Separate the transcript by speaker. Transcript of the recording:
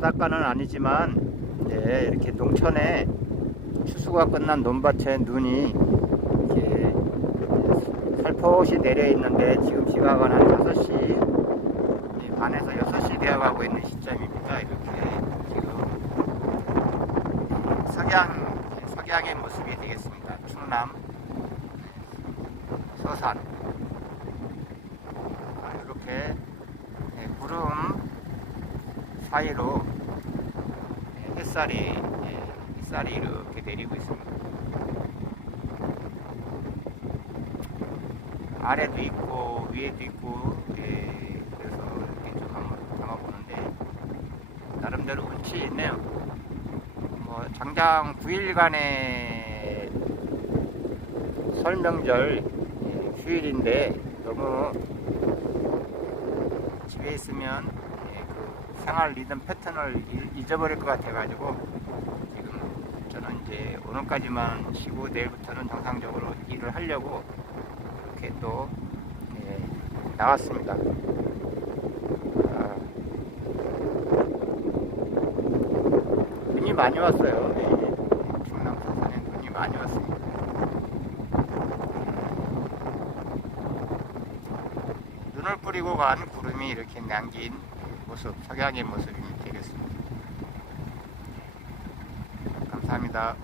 Speaker 1: 바닷가는 아니지만 이제 이렇게 농촌에 추수가 끝난 논밭에 눈이 이렇게 살포시 내려 있는데 지금 시각은 한 5시 반에서 6시 되어가고 있는 시점입니다. 이렇게 지금 석양, 석양의 모습이 되겠습니다. 충남 서산 아, 이렇게 예, 구름 사이로 예, 햇살이 예, 햇살이 이렇게 내리고 있습니다. 아래도 있고 위에도 있고 예, 그래서 이렇게 좀 한번 담아보는데 나름대로 운치 있네요. 뭐 장장 9일간의 설명절 예, 휴일인데 너무 집에 있으면 생활 리듬 패턴을 잊- 잊어버릴 것 같아가지고 지금 저는 이제 오늘까지만 쉬고 내일부터는 정상적으로 일을 하려고 이렇게 또 예, 나왔습니다. 아, 눈이 많이 왔어요. 예, 충남 서산에 눈이 많이 왔습니다. 눈을 뿌리고 간 구름이 이렇게 남긴 모습, 석양의 모습이 되겠습니다. 감사합니다.